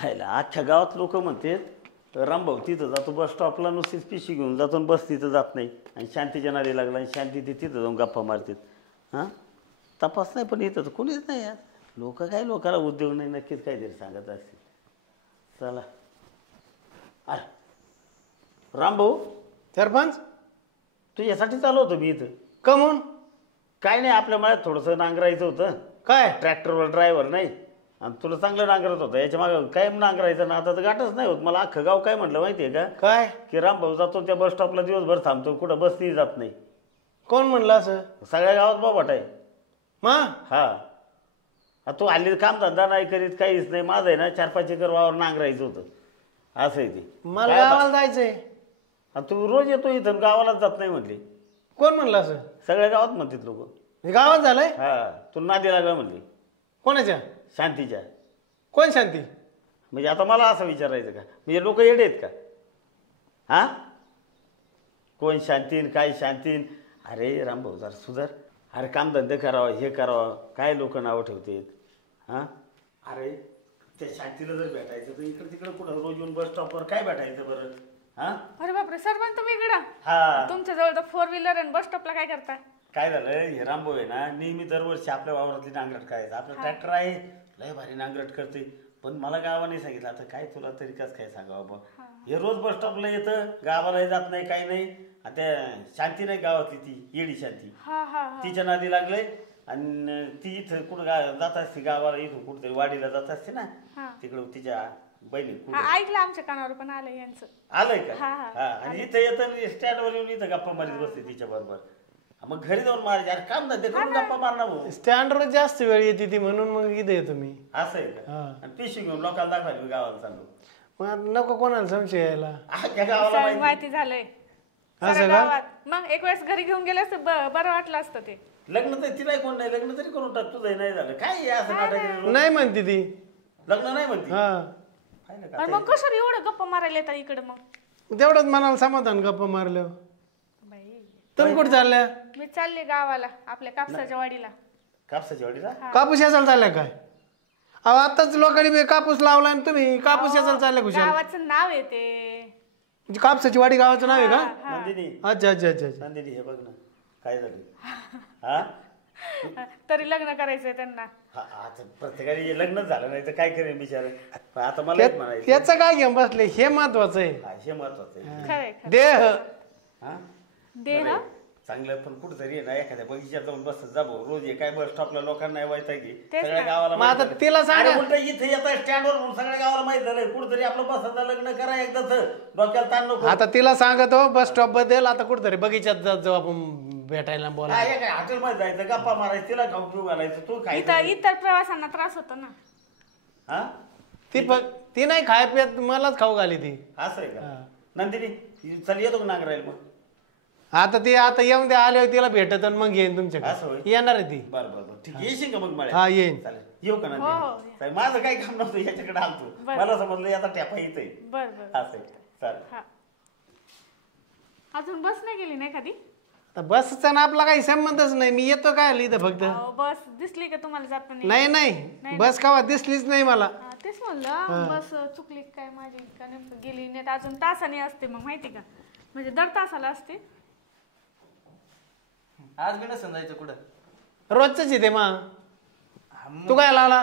हायला अख्ख्या गावात लोक म्हणतात रामभाऊ तिथं जातो बस स्टॉपला नुसतीच पिशी घेऊन जातो आणि बस तिथं जात नाही आणि शांतीच्या नादी लागला आणि शांती ती तिथं जाऊन गप्पा मारतात हां तपास नाही पण इथं तर कोणीच नाही यार लोक काय लोकाला उद्योग नाही नक्कीच काहीतरी सांगत असतील चला अरे रामभाऊ सरपंच तुझ्यासाठी चालू होतं मी इथं कमून काय नाही आपल्या मळ्यात थोडंसं नांगरायचं होतं काय ट्रॅक्टरवर ड्रायव्हर नाही आणि तुला चांगलं नांगरत होतं याच्या मागं काय नांगरायचं ना आता तर गाठच नाही होत मला अख्खं गाव काय म्हटलं माहिती आहे का काय की रामभाऊ जातो त्या बस स्टॉपला दिवसभर थांबतो कुठं बसनी जात नाही कोण म्हणलं असं सगळ्या गावात बाबाट आहे मा हा तू हल्ली कामधंदा नाही करीत काहीच नाही माझं आहे ना 4-5 एकर वावर नांगरायचं होतं असं आहे ते मला गावाला जायचंय आणि तू रोज येतो इथं गावालाच जात नाही म्हटली कोण म्हणलं असं सगळ्या गावात म्हणतात लोक हे गावात झालंय हा तू नादी लागला म्हणली कोणाच्या शांतीच्या कोण शांती म्हणजे आता मला असं विचारायचं का म्हणजे लोक येडे आहेत का हां कोण शांतीन काय शांतीन अरे रामभाऊ जरा सुधार अरे कामधंदे करावं हे करावं काय लोक नावं ठेवतात हां अरे त्या शांतीला जर भेटायचं तर इकडं तिकडं कुठं रोज येऊन बस स्टॉपवर काय भेटायचं बरं हां अरे बापरे सरपंच तुम्ही इकडं हां तुमच्या जवळ तर 4 व्हीलर आणि बस स्टॉपला काय करता काय झालं हे रामभाऊ आहे ना नेहमी दरवर्षी आपल्या वावरातली नांगरट करायचं आपलं ट्रॅक्टर आहे लय भारी नांगरट करते पण मला गावाने सांगितलं आता काय तुला तरी कसं काय सांगावं बाबा हे रोज बस स्टॉपला येतं गावालाही जात नाही काही नाही आणि त्या शांती नाही गावातली ती येडी शांती तिच्या नादी लागले आणि ती इथं कुठं जात असते गावाला इथून कुठतरी वाडीला जात असते ना तिकडं तिच्या बहिणी ऐकलं आमच्या कानावर पण आलंय यांचं आलंय का हा आणि इथं येतं स्टँडवर येऊन इथं गप्पा मारीत बसते तिच्या बरोबर मग घरी जाऊन मारायचे अरे काम धंदे करून गप्पा मारणार स्टँडवर जास्त वेळ येते ती म्हणून मग इथे येतो मी असं आहे का आणि पिशी घेऊन लोकांना दाखवायला गावाला चाललो मग नको कोणाला संशय यायला गावाला माहिती झालंय गावात मग एक वेळेस घरी घेऊन गेले असतं बरं वाटलं असतं ते लग्न तर तिला कोण नाही लग्न तरी करून टाक तुझं नाही झालं काय असं नाटक नाही म्हणते ती लग्न नाही म्हणते मग कशाला एवढं गप्पा मारायला येतात इकडे मग तेवढंच मनाला समाधान गप्पा मारल्यावर तुम्ही कुठे चालल्या मी चालले गावाला आपल्या कापसाच्या वाडीला कापसाच्या वाडीला कापूस याचायला चालल्या काय अहो आताच लोकांनी कापूस लावला आणि तुम्ही कापूस याचायला चालल्या खुशाल गावाचं नाव येते कापसाची वाडी गावाचं नाव आहे का नंदिनी अच्छा अच्छा अच्छा नंदिनी हे बघ ना काय झालं हा तरी लग्न करायचंय त्यांना आता प्रत्येकाने लग्नच झालं नाही तर काय करेन बिचार आता मला म्हणायचं त्याचं काय घेऊन बसले हे महत्वाचं आहे हे महत्वाचं आहे खरंय देह हा देह चांगलं पण कुठतरी ना एखाद्या बगीच्यात जाऊन बसत जा भाऊ रोज काय बस स्टॉपला लोकांना व्हायचं की सगळ्या गावाला आता तिला सांगा उलट इथे येतात स्टँडवर सगळ्या गावाला माहित झालंय कुठतरी आपलं बसायचं लग्न करा एकदाच डोक्याला ताण नको आता तिला सांगतो बस स्टॉप बद्दल आता कुठतरी बगीच्यात जात जाऊ आपण भेटायला बोला काय हॉटेल मध्ये जायचं गप्पा मारायचं तिला खाऊ पिऊ घालायचं तू काय इतर प्रवाशांना त्रास होतो ना हा ती नाही खाय पियत मलाच खाऊ घाली ती असं आहे का नंदिनी चल येतो का नांगरायला मग आता ती आता येऊन द्या आल्यावर तिला भेटत आणि मग येईन तुमच्याकडे येणार आहे ती बरं बरं ठीक येशील का मग मला हा येईन चालेल येऊ का नंदिनी माझं काही काम नव्हतं याच्याकडे आलतो मला समजलं आता टॅपा येतोय असं चालेल अजून बस नाही गेली नाही कधी आता बसचा ना आपला काही संबंधच नाही मी येतो काय इथं फक्त बस दिसली का तुम्हाला जाताना नाही नाही बस कावा दिसलीच नाही मला तेच म्हणलं बस चुकली काय माझी का नेमकं गेली नाही अजून तासाने असते मग माहिती का म्हणजे दर तासाला असते आज बी नसेल जायचं कुठं रोजच येते मा तू काय लावला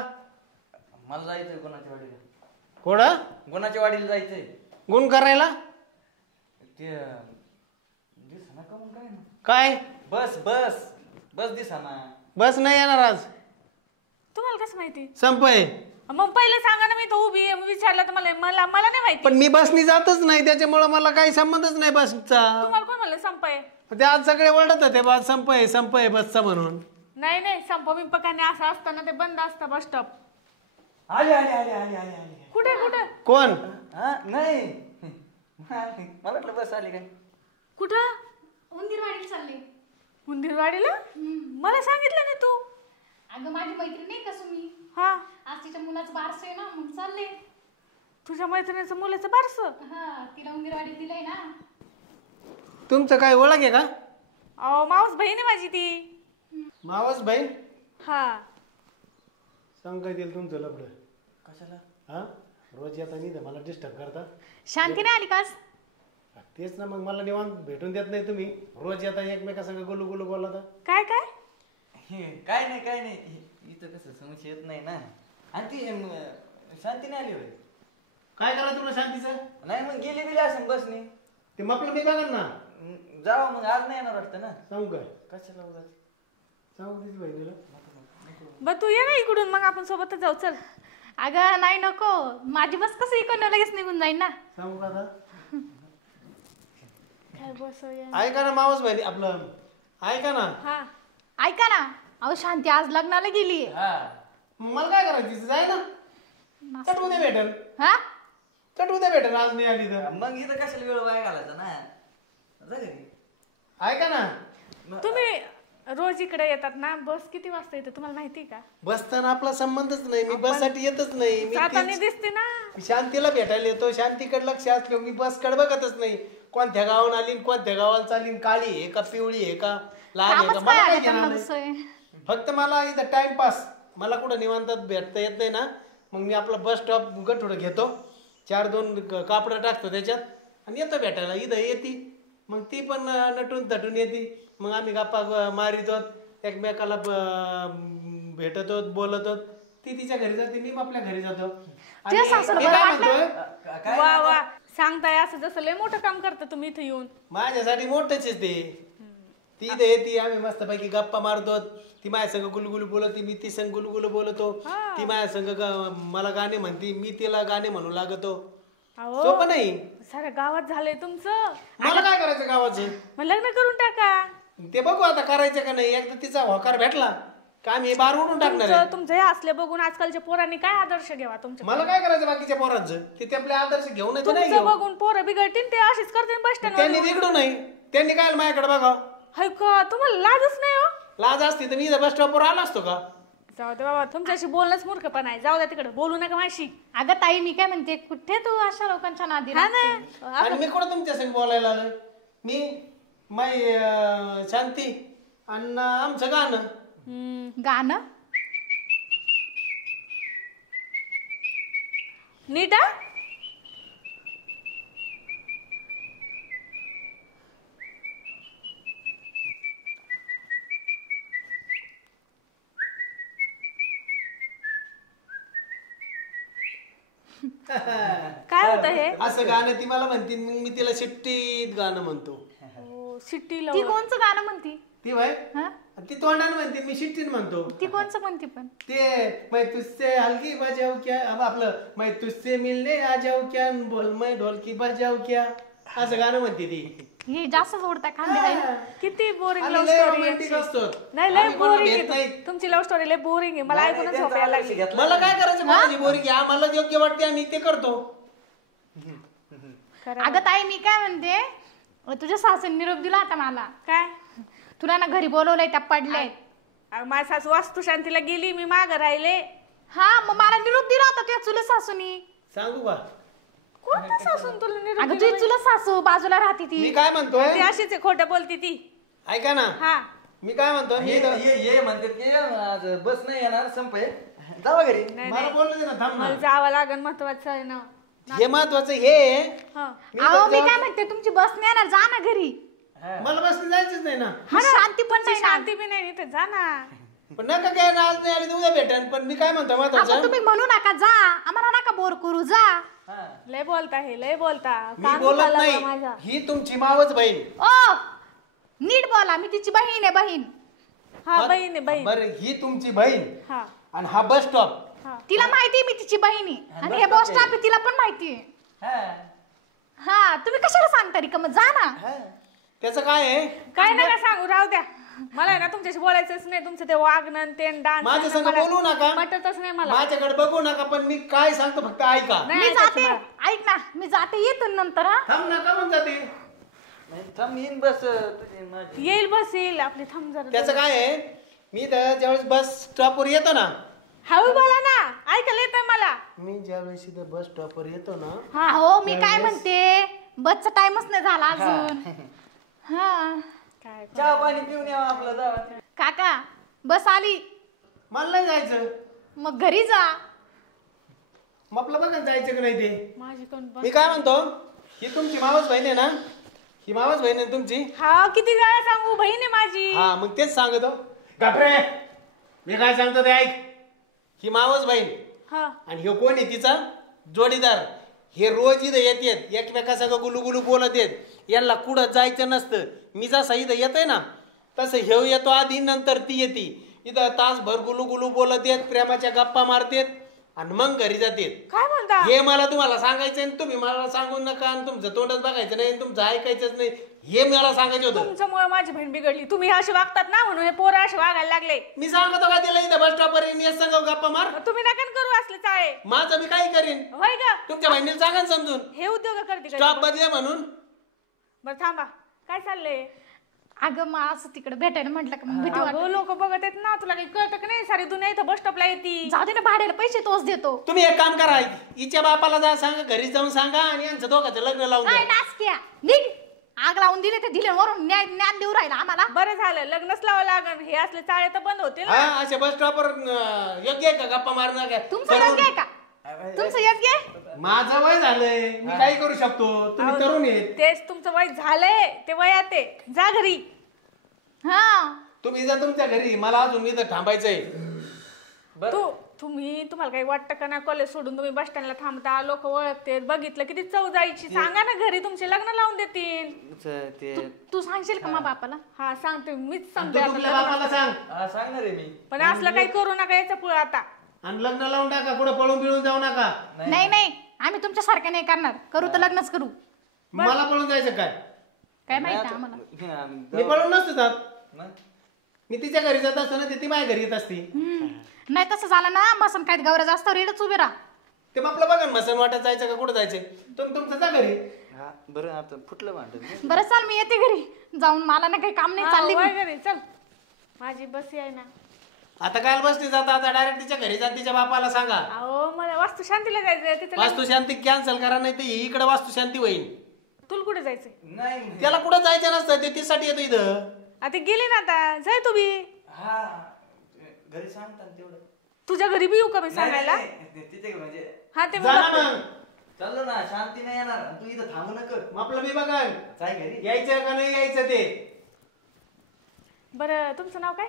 मला जायचंय गुणाच्या वाडीला कोणा गुणाच्या वाडीला जायचंय गुण करायला ते दिसना का मग काय काय बस बस बस दिसना बस नाही येणार आज तुम्हाला कसं माहिती संप आहे मग पहिले सांगा ना मी तो उभी विचारलं तर मला नाही माहिती पण मी बसनी जातच नाही त्याच्यामुळे मला काही संबंधच नाही बसचा तुम्हाला कोण म्हणलं संप आहे ते आज सगळे ओरडत होते बस संप आहे बसचा म्हणून नाही संप बिंपकाने असं असताना ते बंद असतं बस स्टॉप आले आले आले आले आले आले कुठे कोण नाही मला वाटलं बस आली काय कुठं उंदीरवाडीला चालले उंदीरवाडीला मला सांगितलं नाही तू अगं माझी मैत्रीण नाही का सुमी हा आज तिच्या मुलाचं बारस आहे ना मग चालले तुझ्या मैत्रिणीचं मुलाचं बारस हा तिला उंदीरवाडीत दिलंय ना तुमचं काय ओळख आहे का अहो मावस बहीण आहे माझी ती मावस बहीण हा सांग काय दिल तुमचं लपड कशाला हा रोज येता नाही तर मला डिस्टर्ब करता. शांती नाही आली का आज? तेच ना मग मला निवांत भेटून देत नाही तुम्ही. रोज येता एकमेकासंग गुलू गुलू बोलता. काय काय काय नाही इथं कसं समस्या येत नाही ना. आणि ती शांती नाही आली होय. काय करा तुला शांतीचं? नाही मग गेली बिली असं बसने. ते मपलं मी बघा ना. जावा मग आज नाही येणार वाटतं ना. सांगू काय? कशाला उगाच? सांगू तिची बहिणीला. बर तू ये ना इकडून मग आपण सोबतच जाऊ चल. अगं नाही नको, माझी बस कसं इकडनं लगेच निघून जाईल ना. सांगू का आता? काय बस ऐका ना मावस बहिणी आपलं. ऐका ना. हा ऐका ना, अहो शांती आज लग्नाला गेली. हा मग मला काय करायचं? जाय ना. चट उद्या भेटेल. हा चट उद्या भेटेल. आज नाही आली तर. मग इथं कशाला वेळ वाया घालायचा ना. जा घरी. ऐका ना. तुम्ही रोज इकडे येतात ना, बस किती वाजता येते तुम्हाला माहिती का? बसताना आपला संबंधच नाही. मी बससाठी येतच नाही. मी जाताना तीच- दिसते ना. शांतीला भेटायला येतो. शांतीकडे लक्ष असलं मी बसकडे बघतच नाही. कोणत्या गावाला आली न कोणत्या गावाला चालीन. काळी आहे का पिवळी आहे का लाल आहे का कामच मला काय काय आलं त्यांना घेणार नाही. तसं आहे. फक्त मला इथं टाइमपास. मला कुठं निवांतात भेटता येत नाही ना. मग मी आपला बस स्टॉप गठोडं घेतो. 4-2 कापडं टाकतो त्याच्यात आणि येतो भेटायला. इथं येते मग ती पण नटून तटून येते. मग आम्ही गप्पा मारितो. एकमेकाला भेटतो बोलतो. ती तिच्या घरी जाते, मी आपल्या घरी जातो. आणि तुझ्या सासूला मी बरं काय वाटलं? म्हणतोय, काय वा वा सांगताय असं जसं लय मोठं काम करता तुम्ही इथे येऊन. माझ्यासाठी मोठंच आहे ते. ती इथं येते, आम्ही मस्तपैकी गप्पा मारतो. ती माझ्या संग गुलगुलू बोलती, मी ती संग गुलगुलू बोलतो. ती माझ्या संग मला गाणे म्हणती, मी तिला गाणे म्हणू लागतो. अहो सोपं नाही. साऱ्या गावात झालंय तुमचं. मला काय करायचं गावाचं? मग लग्न करून टाका. ते बघू आता करायचं का नाही. एकदा तिचा होकार भेटला का आम्ही हे बार उडून टाकणार आहे. तुमचं हे असले बघून आजकालच्या पोरांनी काय आदर्श घ्यावा तुमच्या. मला काय करायचं बाकीच्या पोरांचं? ते आपले आदर्श घेऊन नाही तुमचं घेऊ. बघून पोरं बिघडतील ते अशीच करतील बस त्यांनी बिघडू नाही. त्यांनी काय माझ्याकडे बघावं. हाय का तुम्हाला लाजच नाही हो. लाज असती तर मी इथं बस स्टॉपवर आलो असतो का? जाऊ दे बाबा, तुमच्याशी बोलणंच मूर्खपणा आहे. जाऊ द्या तिकडे, बोलू नका माझी. अगं ताई मी काय म्हणते, कुठे तू अशा लोकांच्या नादी हा लागते? ना. आणि मी कुठं तुमच्या संग बोलायला आलोय? मी माई शांती आणि आमचं गाणं. गाणं नीट हा? काय होतं हे? असं गाणं ती मला म्हणते, मग मी तिला शिट्टीत गाणं म्हणतो. हो, शिट्टी ती लावून. कोणचं गाणं म्हणती? ती वय हा ती तोंडानं म्हणते, मी शिट्टीत म्हणतो. ती कोणचं म्हणती पण? ते मैं तुझसे हलकी बजाऊ क्या, अब आपलं मैं तुझसे मिलने आ जाऊ क्या, बोल मैं ढोलकी बजाऊ क्या, असं गाणं म्हणते ती. हे जास्त जोडता खांदे आहे ना. किती बोरिंग आम्ही लव्ह लय स्टोरी romantic असतो. नाही लय आम्ही कोणाला बोरिंग भेट आहे नाही. तुमची लव्ह स्टोरी. लय बोरिंग आहे. मला ऐकूनच झोप यायला लागली. मला काय करायचं माझी बोरी आम्हाला योग्य वाटते आम्ही ते करतो. करा. अगं ताई मी काय म्हणते, तुझ्या सासूने निरोप दिला होता मला. काय तुला ना घरी बोलवलंय त्या पडले. माझी सासू वास्तू शांतीला गेली, मी माग राहिले. हा मग मला निरोप दिला होता तुझ्या चुलत सासूनी. सांगू का? कोणत्या सासून तुला निरोप अगं दिला तुझी चुलत सासू बाजूला राहते मी ती. काय म्हणतोय ती अशीच आहे, खोटं बोलती ती. ऐका ना. हा मी काय म्हणतो मी इथं- ये म्हणतात की आज बस नाही येणार संपय. जावा घरी. नाही मला नाही, बोललं दे ना, थांब मला ना. जावं लागेल, महत्वाचं आहे ना. हे महत्वाचं हे आहे. हा अहो मी काय म्हणते, तुमची बस नाही येणार, जा ना घरी. मला बसने जायचंच नाही ना. शांती पण नाही ना. शांती बी नाही इथे, जा ना. पण नका काय आज नाही आली तर उद्या भेटेन. पण मी काय म्हणतो आपण महत्वाचं, तुम्ही म्हणू नका, जा आम्हाला नका बोर करू, जा. लय बोलता हे, लय बोलता. मी कान बोलत दुखायला नाही. लागला माझा. ही तुमची मावच बहीण. ओ नीट बोला, मी तिची बहीण आहे, बहीण. हा बहीण आहे, बहीण. बरं ही तुमची बहीण हा आणि हा बस स्टॉप. हा तिला माहिती मी तिची बहीण आहे, आणि हे बस स्टॉप आहे तिला पण माहिती आहे. हा तुम्ही कशाला सांगता रिकामं, जा ना. त्याचं काय आहे? काय नका सांगू, राहू द्या. मला आहे ना तुमच्याशी बोलायचंच नाही. तुमचं ते वागणं ते डान्स माझ्या संग बोलू नका. पटतच नाही मला. माझ्याकडे बघू नका. पण मी काय सांगतो फक्त ऐका. नाही मी ऐकायचं जाते, मला. ऐक ना, मी जाते, येतो नंतर. हा थांब नका म्हणता ते. थांब येईन बस तुझी माझी. येईल बस येईल आपली, थांब जरा. त्याचं काय आहे, मी तर ज्यावेळेस बस स्टॉपवर येतो ना, हळू बोला ना, ऐकायला येतंय मला. मी ज्यावेळेस इथं बस स्टॉपवर येतो ना, हा हो मी काय म्हणते, बसचा टाइमच नाही झाला अजून. हा काय चहा पाणी पिऊन यावं आपलं जावा. काका बस आली, मला नाही जायचं. मग घरी जा. मग आपलं बघा जायचं का नाही ते. माझी कोण मी काय म्हणतो, ही तुमची मावस बहीण आहे ना, ही मावस बहीण आहे तुमची. हा किती वेळा सांगू, बहीण आहे माझी. हा मग तेच सांगतो. घाबरे, मी काय सांगतो ते ऐक. ही मावस बहीण हा आणि हे कोण आहे तिचा जोडीदार. हे रोज इथं येतात, एकमेका सगळं गुलू गुलू बोलत येत. यांना कुठं जायचं नसतं. मी जसा इथं येतोय ना तसं हे येतो आधी, नंतर ती येते. इथं तासभर गुलू गुलू बोलत येत, प्रेमाच्या गप्पा मारतेत आणि मग घरी जातेत. काय म्हणता? हे मला तुम्हाला सांगायचं आणि तुम्ही मला सांगू नका, आणि तुमचं तोंडच बघायचं नाही, तुमचं ऐकायचंच नाही, हे मला सांगायचं होतं. तुमच्यामुळे माझी बहीण बिघडली. तुम्ही असे वागतात ना म्हणून हे पोरं असे वागायला लागले. मी सांगतो का तिला इथं बस स्टॉपवर संग गप्पा मार. तुम्ही नका करू असले चाळे. माझं मी काय करीन. होय का? तुमच्या बहिणीला सांगा ना समजून, हे उद्योग करते का? स्टॉप बदले म्हणून. बरं थांबा, काय चाललंय? अगं मग असं तिकडे भेटायला म्हटलं का मग भीती वाटते. लोक बघत आहेत ना, तुला काही कळतं का नाही? सारी दुनिया इथं बस स्टॉपला येते. जाऊ दे ना, भाड्याला पैसे तोच देतो. तुम्ही एक काम करा, हिच्या बापाला जा सांगा, घरी जाऊन सांगा आणि यांचं दोघांचं लग्न लावून काय द्या. नासक्या निघ. आग लावून दिले ते दिले वरून ज्ञान देऊ राहिला आम्हाला. बरं झालं, लग्नच लावावं लागल. हे असले चाळे तर बंद होतील हा ना. अशा बस स्टॉपवर योग्य आहे का गप्पा मारणं काय? तुमचं योग्य आहे का? तुमचं योग्य आहे? माझं वय झालंय, मी काही करू शकतो. तुम्ही तरुण आहेत. तेच तुमचं वय झालंय, ते वयात आहे. जा घरी. हा तुम्ही जा तुमच्या घरी, मला अजून इथं थांबायचंय. तुम्हाला काही वाटतं का ना? कॉलेज सोडून तुम्ही बस स्टँडला थांबता, लोक ओळखते, बघितलं किती चव जायची. सांगा ना घरी, तुमचे लग्न लावून देतील. तू सांगशील का मग बापाला? हा सांगते, मीच तू सांगते तुमच्या आता. बापाला सांग. सांगणार आहे मी. पण असलं काही करू नका याच्या पुढे आता. आणि लग्न लावून टाका, कुठं पळून बिळून जाऊ नका. नाही नाही, आम्ही तुमच्या सारखं नाही करणार. करू तर लग्नच करू. मला पळून जायचं काय? काय माहिती आम्हाला. मी पळून नसतो जात. मग? मी तिच्या घरी जात असतो ना, ती माझ्या घरी येत असती. नाही तसं झालं ना, मसन काय गौऱ्या जास्त रेडच उभे राहा. ते मग आपलं बघा ना, मसन वाटत जायचं का कुठं जायचं. तुमचं जा घरी. हा बरं, आता फुटलं भांडत. बरं चाल, मी येते घरी जाऊन. मला ना काही काम नाही, चालली हा, मी. वय घरी चल. माझी बस आहे ना. आता काल बसती जाता, आता डायरेक्ट तिच्या घरी जा, तिच्या बापाला सांगा. अहो मला वास्तू शांतीला जायचंय. तिथं वास्तू शांती कॅन्सल करा, नाही तर इकडे वास्तू शांती होईल. तुला कुठे जायचंय? नाही त्याला कुठं जायचं नसतं, ते तिसाठी येतो इथं. आता गेले ना, आता जाय तू बी. हा घरी सांगतात तेवढं. तुझ्या घरी बी येऊ का मी सांगायला? तिथे म्हणजे हा ते जा ना मग. चाललो ना, शांती नाही येणार. तू इथं थांबू नको. मग आपलं मी बघा जाय घरी. यायचं का नाही यायचं ते. बरं तुमचं नाव काय?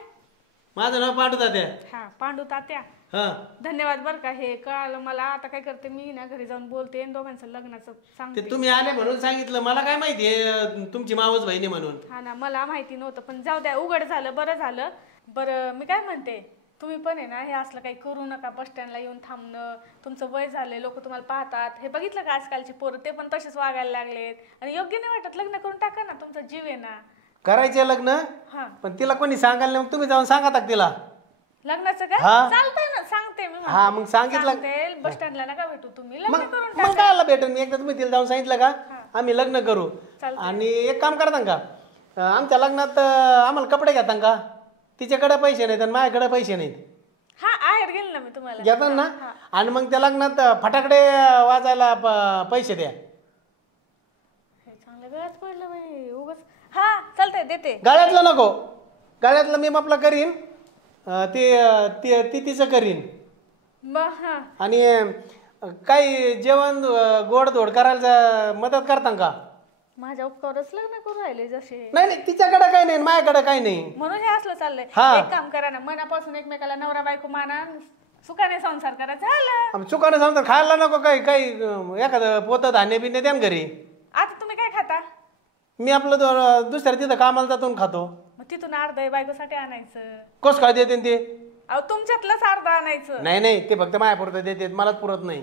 माझं नाव पाठवता त्या. हा पांडू तात्या. हा धन्यवाद बरं का, हे कळालं मला. आता काय करते मी ना, घरी जाऊन बोलते आणि दोघांचं लग्नाचं ते सांगते. तुम्ही आले म्हणून सांगितलं, मला काय माहिती तुमची मावस बहिणी म्हणून. हा ना, मला माहिती नव्हतं, पण जाऊ द्या, उघड झालं, बरं झालं. बरं मी काय म्हणते, तुम्ही पण आहे ना हे असलं काही करू नका. बस स्टँडला येऊन थांबणं, तुमचं वय झालंय, लोक तुम्हाला पाहतात. हे बघितलं का आजकालची पोरं, ते पण तसेच वागायला लागलेत. आणि योग्य नाही वाटत. लग्न करून टाका ना, तुमचा जीव आहे ना. करायचे लग्न, हा पण तिला कोणी सांगायला नाही. मग तुम्ही जाऊन सांगा टाक तिला. लग्नाचं काय हा. चालतंय ना, सांगते मी. हा, मग सांगितलं. बस स्टँडला नका भेटू तुम्ही, लग्न मग करून मग टाका. काय भेटेल. मी एकदा तुम्ही तिला जाऊन सांगितलं का आम्ही लग्न करू. चालतंय. आणि एक काम करता का, आमच्या लग्नात आम्हाला कपडे घेता का? तिच्याकडे पैसे नाहीत आणि माझ्याकडे पैसे नाहीत. हा आहेर गेल ना मी तुम्हाला. घेतात ना. आणि मग त्या लग्नात फटाकडे वाजायला पैसे द्या. हे चांगलं गळ्यात पडलं बाई उगाच. हा चालतंय, देते. गाळ्यातलं नको. गाळ्यातलं मी आपलं करीन. ती तिचं करीन. हा आणि काही जेवण गोड धोड करायला मदत करता का? माझ्या उपकावरच लग्न करू राहिले जसे. नाही नाही, तिच्याकडे काही नाही, माझ्याकडे काही नाही. म्हणून हे असलं चाललंय. हा. एक काम करा ना, मनापासून एकमेकाला नवरा बायको माना, सुखाने संसार करा, झालं. चुकानं सांगतो, खायला नको काही काही एखादं पोतं धान्य बिन्य द्या ना घरी. आता तुम्ही काय खाता? मी आपलं दुसऱ्या तिथं कामाला जातो आणि खातो. मग तिथून अर्ध बायकोसाठी आणायचं. कस काय देते ते? अहो तुमच्यातलंच अर्ध आणायचं. नाही नाही, ते फक्त माझ्यापुरतं देते, मलाच पुरत नाही.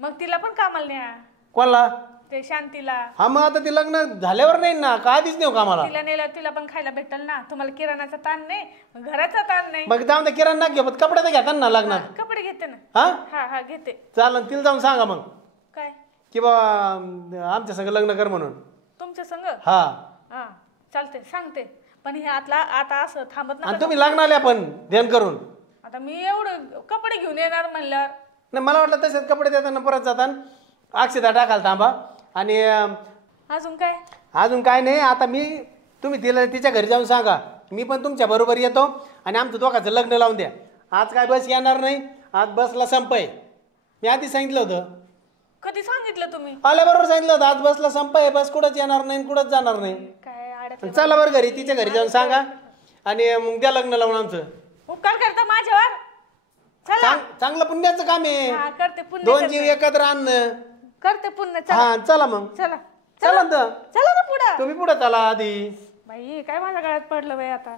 मग तिला पण कामाला न्या, कोणला? ते शांतीला. हा मग आता ते लग्न झाल्यावर नाही ना, का आधीच नाही कामाला? तिला नेलं, तिला पण खायला भेटल ना. तुम्हाला किराणाचा ताण नाही, घराचा ताण नाही. मग जाऊन किराणा ना घे, कपडे तर घेतात ना लग्नात. कपडे घेते ना. हा हा हा घेते. चालन, तिला जाऊन सांगा मग काय की बाबा आमच्या संग लग्न कर म्हणून. तुमच्या संग? हा. हा चालते, सांगते. पण हे आता असं थांबत आणि ना. तुम्ही लग्नाला पण ध्यान करून. आता मी एवढं कपडे घेऊन येणार म्हणल्यावर. नाही, मला वाटलं तसेच कपडे देताना परत जाताना अक्षता टाकाल थांबा. आणि अजून काय? अजून काय नाही. आता तुम्ही तिच्या घरी जाऊन सांगा, मी पण तुमच्या बरोबर येतो आणि आमचं दोघांचं लग्न लावून द्या. आज काय बस येणार नाही, आज बसला संप आहे. मी आधी सांगितलं होतं. कधी सांगितलं तुम्ही? आल्याबरोबर सांगितलं होतं आज बसला संप आहे, बस कुठंच येणार नाही कुठंच जाणार नाही. काय आणि चला बरं घरी, तिच्या घरी जाऊन सांगा आणि मग द्या लग्न लावून आमचं. उपकार करता माझ्यावर. चला चांगलं पुण्याचं काम हा, आहे. करते पुण्य 2 जीव एकत्र आणणं. करते पुण्य. चला हा चला मग. चला चला ना. चला ना पुढं. तुम्ही पुढे चला आधी. बाई काय माझ्या गळ्यात पडलं बाई आता.